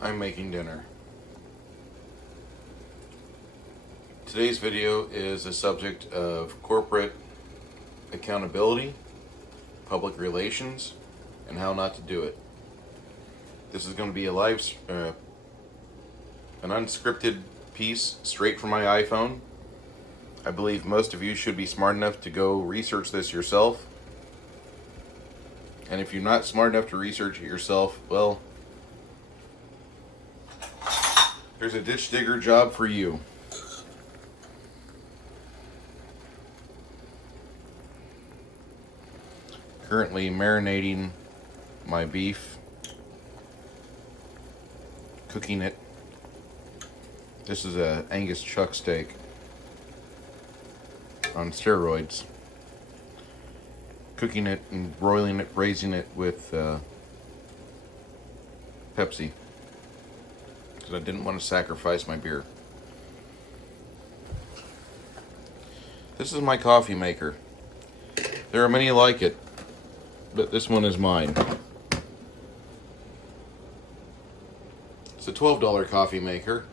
I'm making dinner. Today's video is a subject of corporate accountability, public relations, and how not to do it. This is going to be a an unscripted piece straight from my iPhone. I believe most of you should be smart enough to go research this yourself. And if you're not smart enough to research it yourself, well, there's a ditch digger job for you. Currently marinating my beef, cooking it. This is a Angus chuck steak on steroids. Cooking it and broiling it, braising it with Pepsi, because I didn't want to sacrifice my beer. This is my coffee maker. There are many like it, but this one is mine. It's a $12 coffee maker.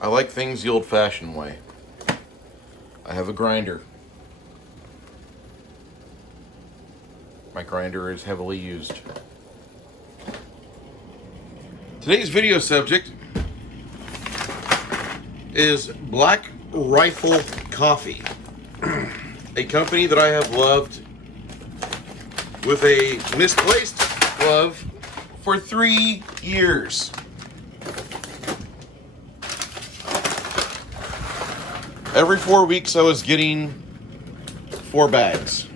I like things the old-fashioned way. I have a grinder. My grinder is heavily used. Today's video subject is Black Rifle Coffee, a company that I have loved with a misplaced love for 3 years. Every 4 weeks I was getting 4 bags.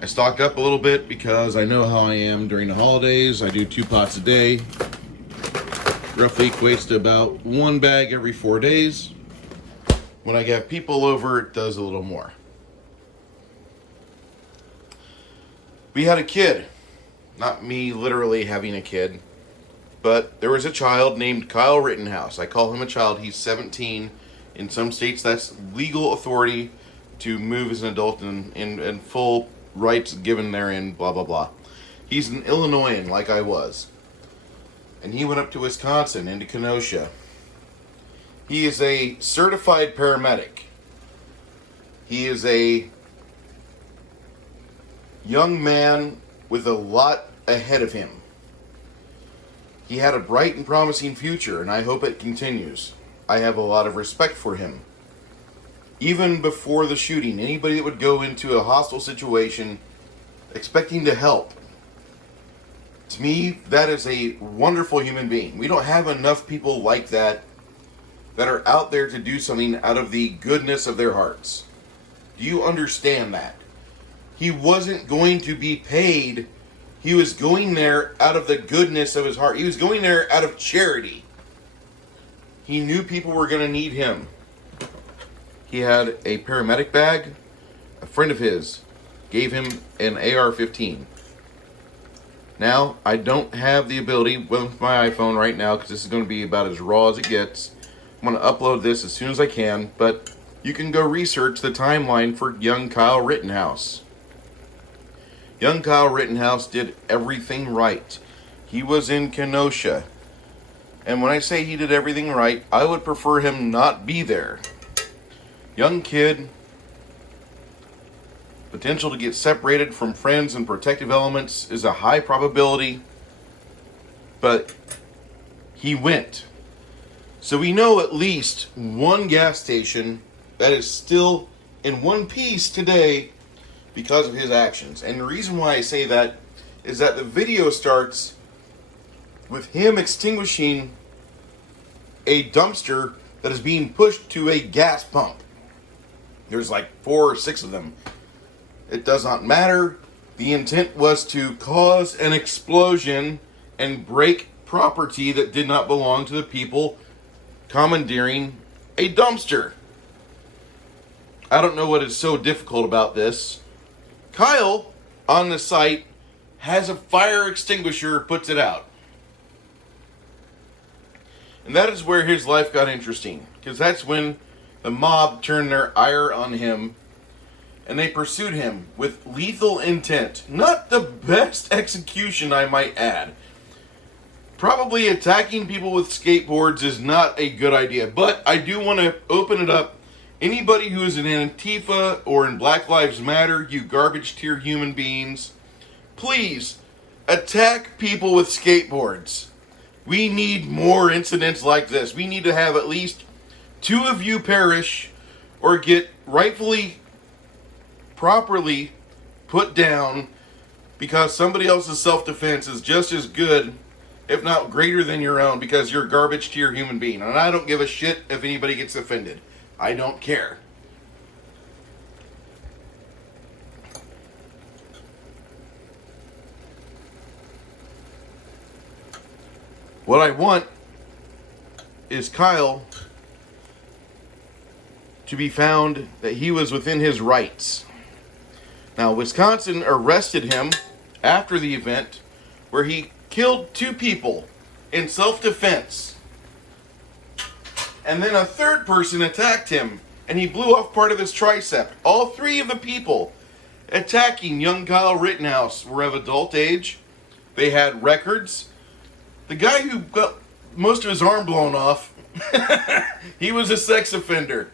I stocked up a little bit because I know how I am during the holidays. I do 2 pots a day. Roughly equates to about 1 bag every 4 days. When I get people over, it does a little more. We had a kid. Not me literally having a kid. But there was a child named Kyle Rittenhouse. I call him a child. He's 17. In some states, that's legal authority to move as an adult and full rights given therein, blah, blah, blah. He's an Illinoisan like I was. And he went up to Wisconsin, into Kenosha. He is a certified paramedic. He is a young man with a lot ahead of him. He had a bright and promising future, and I hope it continues. I have a lot of respect for him. Even before the shooting, anybody that would go into a hostile situation expecting to help, to me, that is a wonderful human being. We don't have enough people like that are out there to do something out of the goodness of their hearts. Do you understand that? He wasn't going to be paid. He was going there out of the goodness of his heart. He was going there out of charity. He knew people were going to need him. He had a paramedic bag. A friend of his gave him an AR-15. Now, I don't have the ability with my iPhone right now, because this is going to be about as raw as it gets. I'm going to upload this as soon as I can, but you can go research the timeline for young Kyle Rittenhouse. Young Kyle Rittenhouse did everything right. He was in Kenosha. And when I say he did everything right, I would prefer him not be there. Young kid, potential to get separated from friends and protective elements is a high probability, but he went. So we know at least one gas station that is still in one piece today because of his actions. And the reason why I say that is that the video starts with him extinguishing a dumpster that is being pushed to a gas pump. There's like 4 or 6 of them. It does not matter. The intent was to cause an explosion and break property that did not belong to the people commandeering a dumpster. I don't know what is so difficult about this. Kyle, on the site, has a fire extinguisher, puts it out. And that is where his life got interesting, because that's when the mob turned their ire on him and they pursued him with lethal intent. Not the best execution, I might add. Probably attacking people with skateboards is not a good idea, but I do want to open it up. Anybody who is in Antifa or in Black Lives Matter, you garbage tier human beings, please attack people with skateboards. We need more incidents like this. We need to have at least 2 of you perish or get rightfully, properly put down because somebody else's self-defense is just as good, if not greater than your own, because you're a garbage tier human being. And I don't give a shit if anybody gets offended. I don't care. What I want is Kyle to be found that he was within his rights. Now, Wisconsin arrested him after the event where he killed 2 people in self-defense. And then a third person attacked him, and he blew off part of his tricep. All 3 of the people attacking young Kyle Rittenhouse were of adult age. They had records. The guy who got most of his arm blown off, he was a sex offender.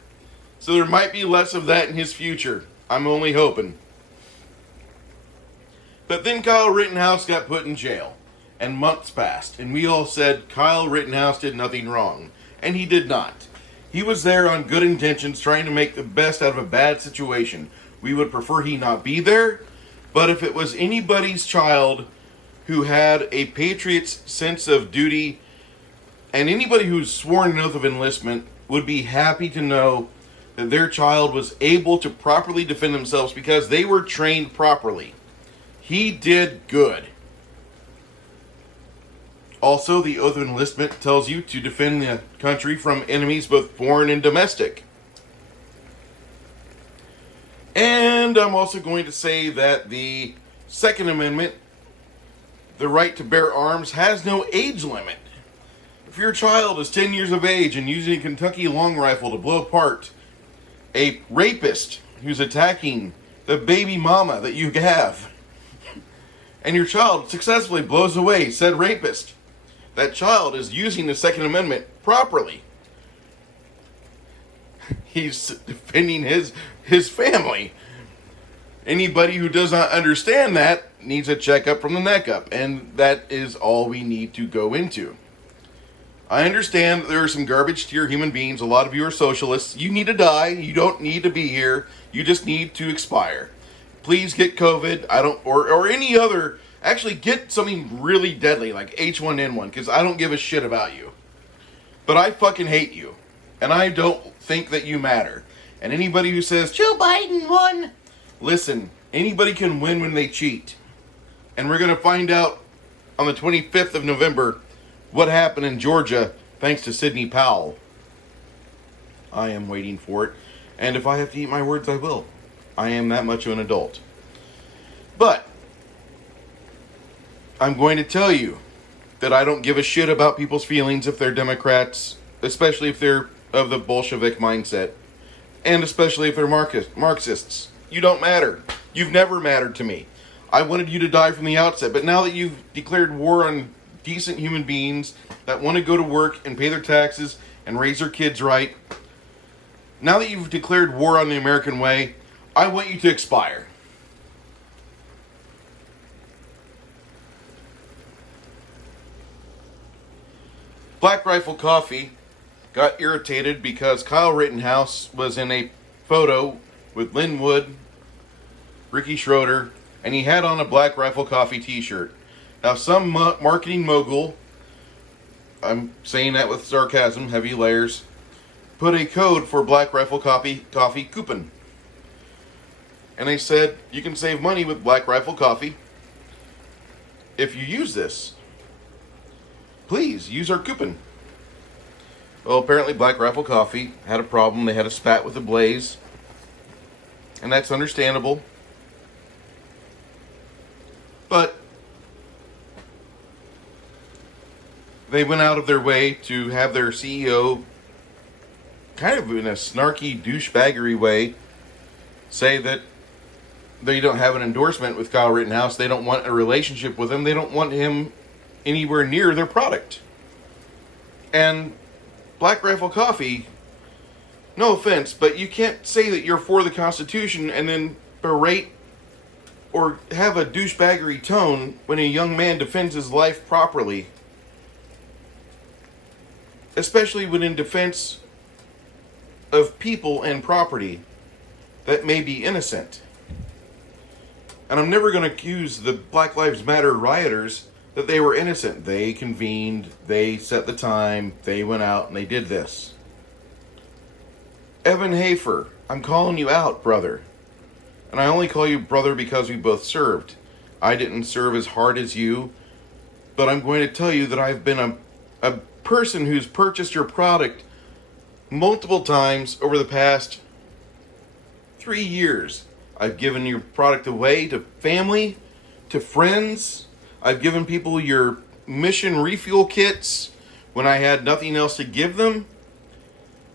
So there might be less of that in his future. I'm only hoping. But then Kyle Rittenhouse got put in jail, and months passed, and we all said Kyle Rittenhouse did nothing wrong. And he did not. He was there on good intentions, trying to make the best out of a bad situation. We would prefer he not be there, but if it was anybody's child who had a patriot's sense of duty, and anybody who's sworn an oath of enlistment would be happy to know that their child was able to properly defend themselves because they were trained properly. He did good. Also, the oath of enlistment tells you to defend the country from enemies both foreign and domestic. And I'm also going to say that the Second Amendment, the right to bear arms, has no age limit. If your child is 10 years of age and using a Kentucky long rifle to blow apart a rapist who's attacking the baby mama that you have, and your child successfully blows away said rapist, that child is using the Second Amendment properly. He's defending his family. Anybody who does not understand that needs a checkup from the neck up, and that is all we need to go into. I understand that there are some garbage tier human beings. A lot of you are socialists. You need to die. You don't need to be here. You just need to expire. Please get COVID. Or any other. Actually, get something really deadly like H1N1, because I don't give a shit about you. But I fucking hate you. And I don't think that you matter. And anybody who says, Joe Biden won. Listen, anybody can win when they cheat. And we're going to find out on the 25th of November what happened in Georgia thanks to Sidney Powell. I am waiting for it. And if I have to eat my words, I will. I am that much of an adult. But I'm going to tell you that I don't give a shit about people's feelings if they're Democrats, especially if they're of the Bolshevik mindset, and especially if they're Marxists. You don't matter. You've never mattered to me. I wanted you to die from the outset, but now that you've declared war on decent human beings that want to go to work and pay their taxes and raise their kids right, now that you've declared war on the American way, I want you to expire. Black Rifle Coffee got irritated because Kyle Rittenhouse was in a photo with Lynn Wood, Ricky Schroeder, and he had on a Black Rifle Coffee t-shirt. Now, some marketing mogul, I'm saying that with sarcasm, heavy layers, put a code for Black Rifle Coffee coupon. And they said, you can save money with Black Rifle Coffee if you use this. Please, use our coupon. Well, apparently Black Rifle Coffee had a problem. They had a spat with the Blaze. And that's understandable. But they went out of their way to have their CEO, kind of in a snarky, douchebaggery way, say that They don't have an endorsement with Kyle Rittenhouse. They don't want a relationship with him. They don't want him anywhere near their product. And Black Rifle Coffee, no offense, but you can't say that you're for the Constitution and then berate or have a douchebaggery tone when a young man defends his life properly. Especially when in defense of people and property that may be innocent. And I'm never going to accuse the Black Lives Matter rioters that they were innocent. They convened, they set the time, they went out and they did this. Evan Hafer, I'm calling you out, brother. And I only call you brother because we both served. I didn't serve as hard as you, but I'm going to tell you that I've been a person who's purchased your product multiple times over the past 3 years. I've given your product away to family, to friends. I've given people your mission refuel kits when I had nothing else to give them.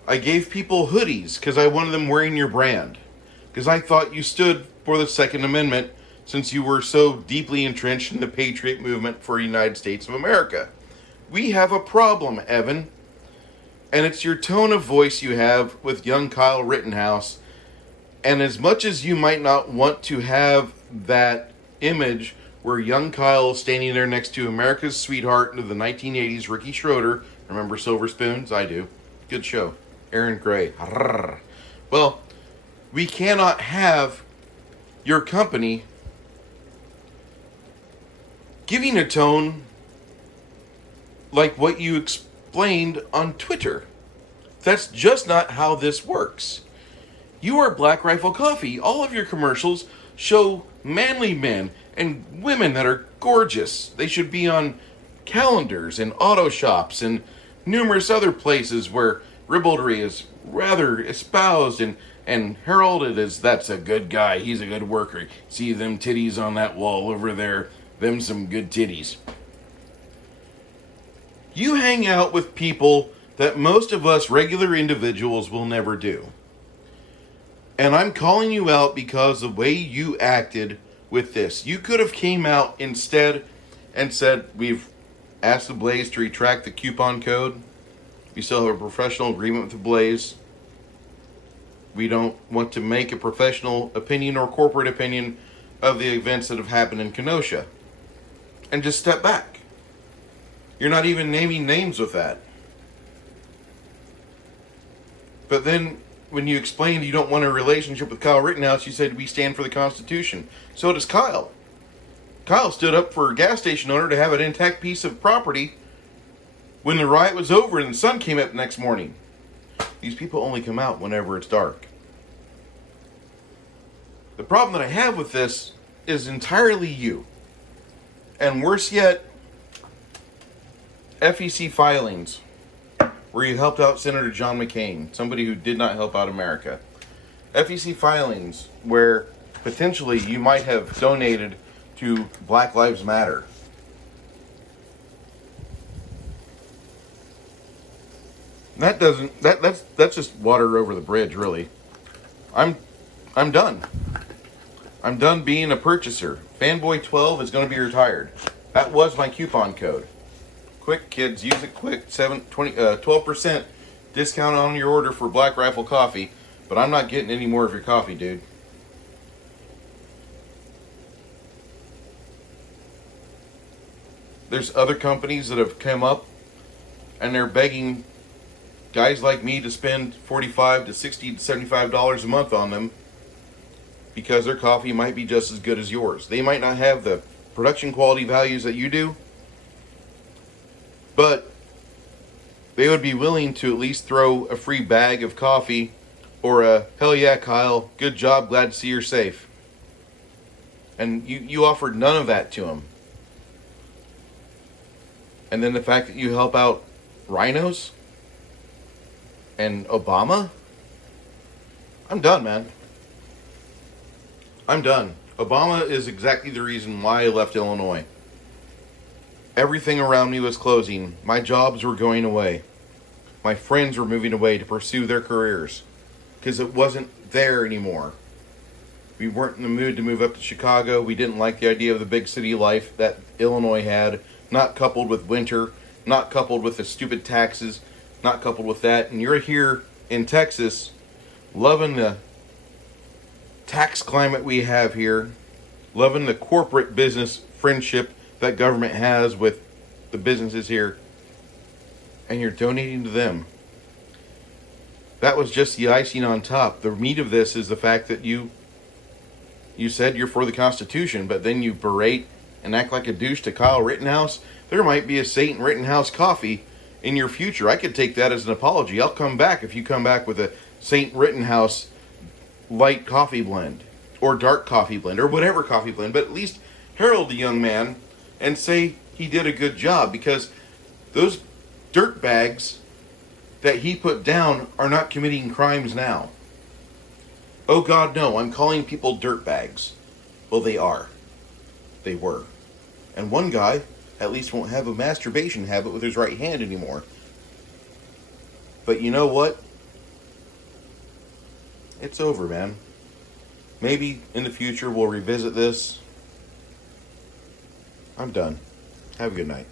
I gave people hoodies because I wanted them wearing your brand. Because I thought you stood for the Second Amendment since you were so deeply entrenched in the patriot movement for the United States of America. We have a problem, Evan. And it's your tone of voice you have with young Kyle Rittenhouse. And as much as you might not want to have that image where young Kyle is standing there next to America's sweetheart into the 1980s, Ricky Schroeder. Remember Silver Spoons? I do. Good show. Aaron Gray. Well, we cannot have your company giving a tone like what you explained on Twitter. That's just not how this works. You are Black Rifle Coffee. All of your commercials show manly men and women that are gorgeous. They should be on calendars and auto shops and numerous other places where ribaldry is rather espoused and heralded as that's a good guy, he's a good worker. See them titties on that wall over there, them some good titties. You hang out with people that most of us regular individuals will never do. And I'm calling you out because the way you acted with this. You could have came out instead and said, we've asked the Blaze to retract the coupon code. We still have a professional agreement with the Blaze. We don't want to make a professional opinion or corporate opinion of the events that have happened in Kenosha. And just step back. You're not even naming names with that. But then when you explained you don't want a relationship with Kyle Rittenhouse, you said we stand for the Constitution. So does Kyle. Kyle stood up for a gas station owner to have an intact piece of property when the riot was over and the sun came up the next morning. These people only come out whenever it's dark. The problem that I have with this is entirely you. And worse yet, FEC filings, where you helped out Senator John McCain, somebody who did not help out America. FEC filings, where potentially you might have donated to Black Lives Matter. That's just water over the bridge, really. I'm done. I'm done being a purchaser. Fanboy 12 is going to be retired. That was my coupon code. Quick, kids, use it quick. 12% discount on your order for Black Rifle Coffee, but I'm not getting any more of your coffee, dude. There's other companies that have come up and they're begging guys like me to spend $45 to $60 to $75 a month on them because their coffee might be just as good as yours. They might not have the production quality values that you do, but they would be willing to at least throw a free bag of coffee or a, hell yeah, Kyle, good job, glad to see you're safe. And you offered none of that to them. And then the fact that you help out rhinos and Obama? I'm done, man. I'm done. Obama is exactly the reason why I left Illinois. Everything around me was closing. My jobs were going away. My friends were moving away to pursue their careers because it wasn't there anymore. We weren't in the mood to move up to Chicago. We didn't like the idea of the big city life that Illinois had, not coupled with winter, not coupled with the stupid taxes, not coupled with that. And you're here in Texas, loving the tax climate we have here, loving the corporate business friendship that government has with the businesses here, and you're donating to them. That was just the icing on top. The meat of this is the fact that you said you're for the Constitution, but then you berate and act like a douche to Kyle Rittenhouse. There might be a Satan Rittenhouse coffee in your future. I could take that as an apology. I'll come back if you come back with a Saint Rittenhouse light coffee blend or dark coffee blend or whatever coffee blend, but at least herald the young man and say he did a good job, because those dirt bags that he put down are not committing crimes now. Oh God, no, I'm calling people dirt bags. Well, they are. They were. And one guy at least won't have a masturbation habit with his right hand anymore. But you know what? It's over, man. Maybe in the future we'll revisit this. I'm done. Have a good night.